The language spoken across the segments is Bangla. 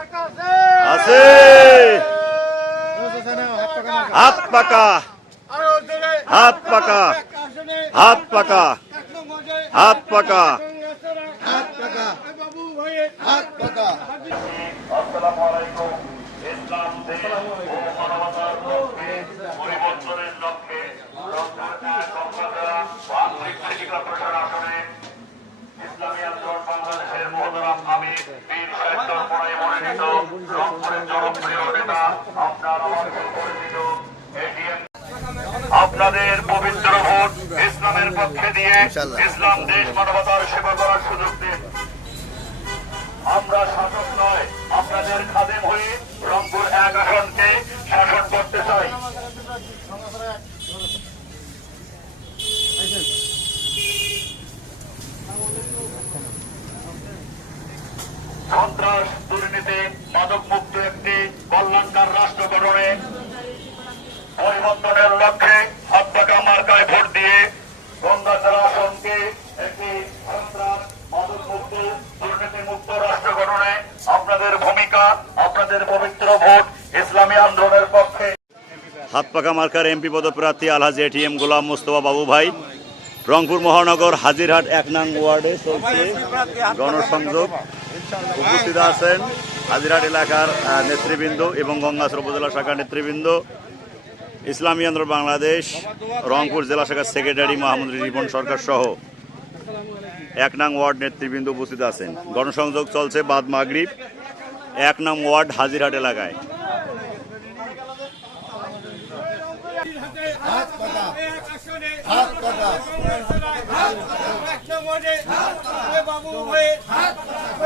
আছে। হাত পাকা। হাত পাকা। হাত পাকা। হাত পাকা। আসসালামু আলাইকুম। ইসলাম দেশ ও মানবতার লক্ষ্যে পরিবর্তনের লক্ষ্যে বীর সাহিত্য পড়াই মনোনীত রংপুরের জনপ্রিয় নেতা আপনার আমার পরিচিত আপনাদের পবিত্র ভোট ইসলামের পক্ষে দিয়ে ইসলাম দেশ মানবতার সেবা করার সুযোগ দিন সন্ত্রাস, দুর্নীতি মাদক মুক্ত একটি কল্যাণকার রাষ্ট্র গঠনে পরিবর্তনের লক্ষ্যে হাত পাকা মার্কায় ভোট দিয়ে গঙ্গাচড়া আসনকে একটি সন্ত্রাস মাদক মুক্ত দুর্নীতি মুক্ত রাষ্ট্র গঠনে আপনাদের ভূমিকা, আপনাদের পবিত্র ভোট ইসলামী আন্দোলনের পক্ষে। হাত পাকা মার্কার এমপি পদপ্রার্থী আলহাজি এটিএম গোলাম মোস্তফা বাবু ভাই, রংপুর মহানগর হাজিরহাট এক নং ওয়ার্ডে চলছে গণসংযোগ। উপস্থিত আছেন হাজিরহাট এলাকার নেতৃবৃন্দ এবং গঙ্গাসর উপজেলা শাখার নেতৃবৃন্দ, ইসলামী আন্দোলন বাংলাদেশ, রংপুর জেলা শাখার সেক্রেটারি মাহমুদ রিপন সরকার সহ এক নং ওয়ার্ড নেতৃবৃন্দ উপস্থিত আছেন। গণসংযোগ চলছে বাদ মাগরিব, এক নং ওয়ার্ড হাজিরহাট এলাকায়।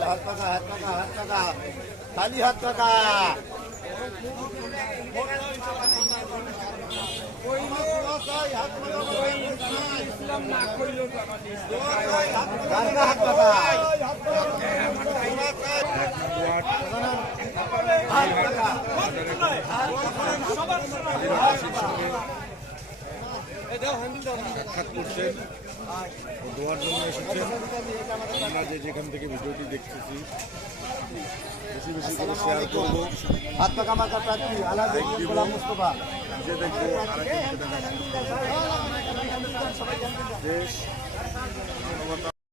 হাত পাকা হাত পাকা হাত পাকা খালি হাত পাকা। হাত পাকা। সাক্ষাৎ করছেন দোয়ার জন্য এসেছেন। আমরা যে যেখান থেকে ভিডিওটি দেখতেছি বেশি বেশি করে শেয়ার করব। যে দেখব। দেশ